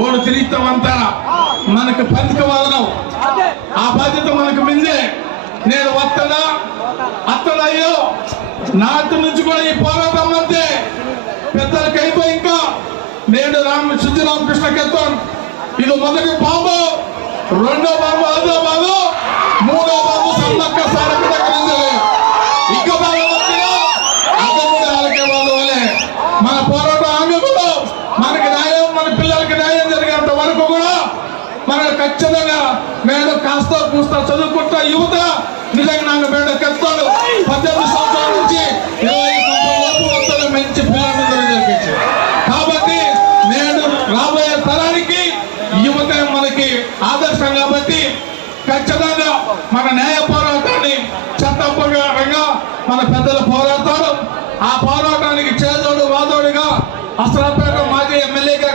ఓడు తిరిగితామంతా మనకు పంచక వదనం ఆ బాధ్యత మనకు మిందే నేను వస్తానా అత్తడయ్యో నాటి నుంచి కూడా ఈ పోరాటం అంతే పెద్దలకి అయిపోయి ఇంకా నేను సుజరామకృష్ణ కెత్తాను ఇది మొదటి బాంబు రెండో బాంబు ఆదిలాబాదు మూడో బాంబు సమ్మక్క సారక్క దగ్గర ఇంకా మన పోరాటం ఆగకూడదు మనకి న్యాయం మన పిల్లలకి న్యాయం జరిగేంత వరకు కూడా మనకు ఖచ్చితంగా నేను కాస్త కూస్తా చదువుకుంటా యువత నిజంగా నాకు మేడం కెత్తాడు 18 సంవత్సరాల నుంచి 20 సంవత్సరాల లోపు వస్తాను మంచి పిల్లలందరూ జరిపించి కాబట్టి నేను రాబోయే తరానికి యువత మనకి ఆదర్శం కాబట్టి ఖచ్చితంగా మన న్యాయ పోరాటాన్ని చట్టపరంగా మన పెద్దలు పోరాడతారు ఆ పోరాటానికి చేదోడు వాదోడుగా అసలాపేట మాజీ ఎమ్మెల్యేగా